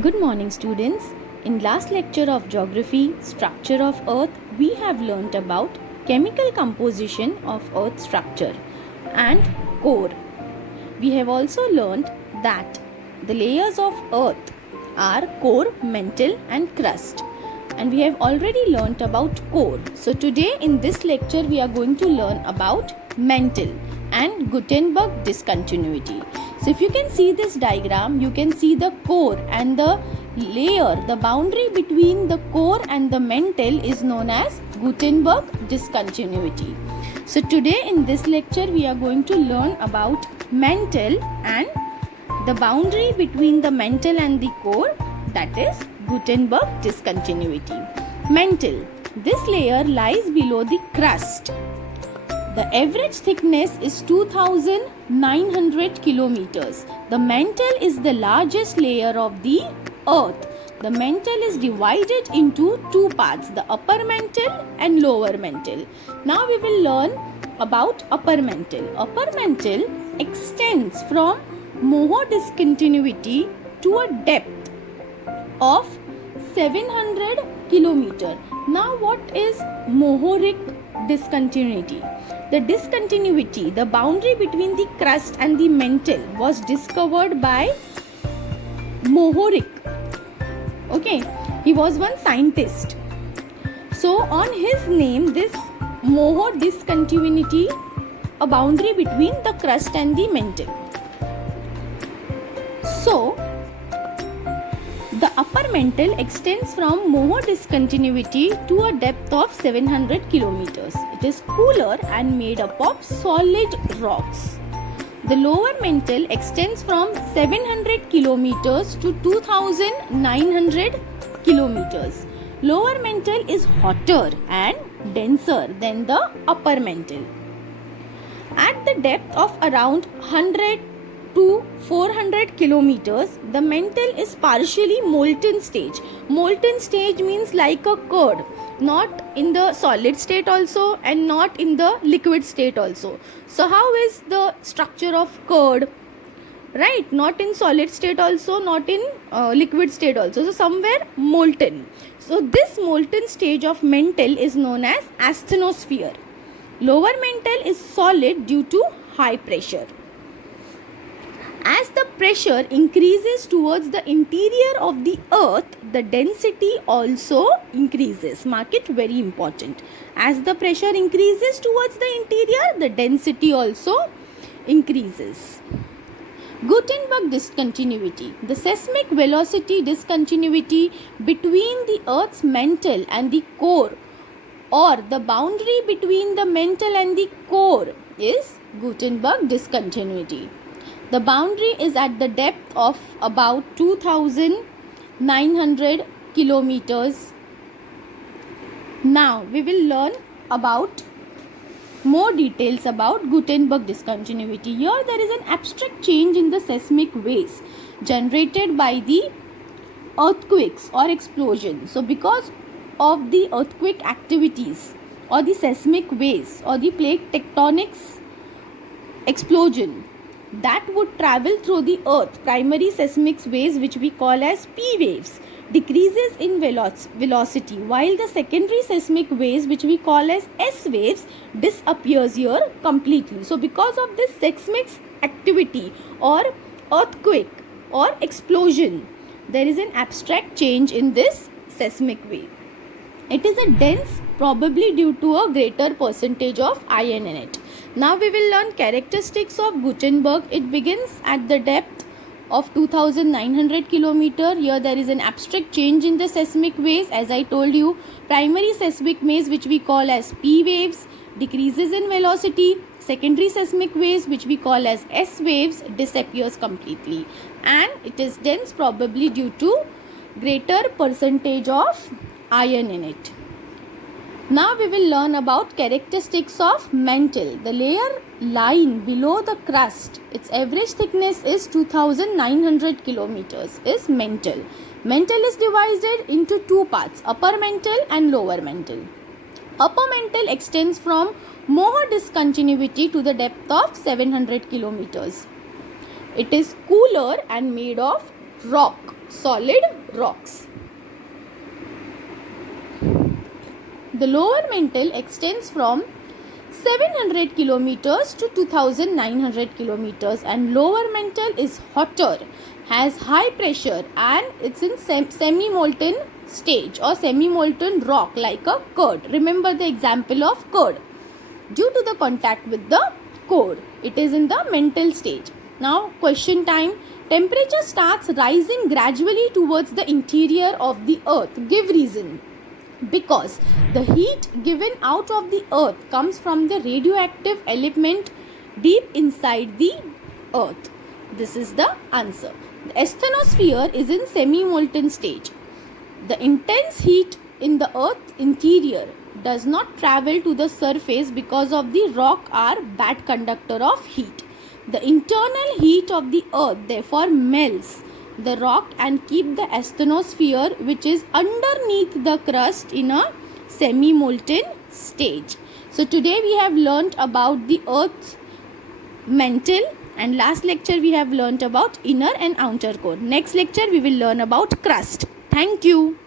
Good morning, students. In last lecture of geography, structure of earth, we have learnt about chemical composition of earth structure and core. We have also learnt that the layers of earth are core, mantle and crust. And we have already learnt about core. So today in this lecture we are going to learn about mantle and Gutenberg discontinuity. So if you can see this diagram, you can see the core and the layer, the boundary between the core and the mantle is known as Gutenberg discontinuity. So today in this lecture we are going to learn about mantle and the boundary between the mantle and the core, that is Gutenberg discontinuity. Mantle. This layer lies below the crust. The average thickness is 2900 kilometers. The mantle is the largest layer of the earth. The mantle is divided into two parts, the upper mantle and lower mantle. Now we will learn about upper mantle. Upper mantle extends from Moho discontinuity to a depth of 700 kilometer. Now what is Mohoric discontinuity? The discontinuity, the boundary between the crust and the mantle was discovered by Mohoric. Okay, he was one scientist. So on his name, this Moho discontinuity, a boundary between the crust and the mantle. So the upper mantle extends from Moho discontinuity to a depth of 700 kilometers. It is cooler and made up of solid rocks. The lower mantle extends from 700 kilometers to 2900 kilometers. Lower mantle is hotter and denser than the upper mantle. At the depth of around 100 to 400 kilometers, the mantle is partially molten stage. Molten stage means like a curd, not in the solid state also and not in the liquid state also. So how is the structure of curd? Right, not in solid state also, not in liquid state also. So somewhere molten. So this molten stage of mantle is known as asthenosphere. Lower mantle is solid due to high pressure. As the pressure increases towards the interior of the earth, the density also increases. Mark it, very important. As the pressure increases towards the interior, the density also increases. Gutenberg discontinuity. The seismic velocity discontinuity between the earth's mantle and the core, or the boundary between the mantle and the core, is Gutenberg discontinuity. The boundary is at the depth of about 2900 kilometers. Now we will learn about more details about Gutenberg discontinuity. Here there is an abstract change in the seismic waves generated by the earthquakes or explosion. So because of the earthquake activities or the seismic waves or the plate tectonics explosion that would travel through the earth, primary seismic waves which we call as P waves, decreases in velocity, while the secondary seismic waves which we call as S waves disappears here completely. So because of this seismic activity or earthquake or explosion, there is an abstract change in this seismic wave. It is a dense, probably due to a greater percentage of iron in it. Now we will learn characteristics of Gutenberg. It begins at the depth of 2900 kilometer. Here there is an abstract change in the seismic waves. As I told you, primary seismic waves which we call as P waves decreases in velocity. Secondary seismic waves which we call as S waves disappears completely. And it is dense, probably due to greater percentage of iron in it. Now we will learn about characteristics of mantle. The layer lying below the crust, its average thickness is 2900 kilometers, is mantle. Mantle is divided into two parts, upper mantle and lower mantle. Upper mantle extends from Moho discontinuity to the depth of 700 kilometers. It is cooler and made of rock, solid rocks. The lower mantle extends from 700 kilometers to 2900 kilometers, and lower mantle is hotter, has high pressure, and it's in semi-molten stage or semi-molten rock like a curd. Remember the example of curd. Due to the contact with the core, it is in the mantle stage. Now question time. Temperature starts rising gradually towards the interior of the earth. Give reason. Because the heat given out of the earth comes from the radioactive element deep inside the earth. This is the answer. The asthenosphere is in semi-molten stage. The intense heat in the earth's interior does not travel to the surface because of the rock are bad conductor of heat. The internal heat of the earth therefore melts the rock and keep the asthenosphere, which is underneath the crust, in a semi-molten stage. So today we have learnt about the earth's mantle, and last lecture we have learnt about inner and outer core. Next lecture we will learn about crust. Thank you.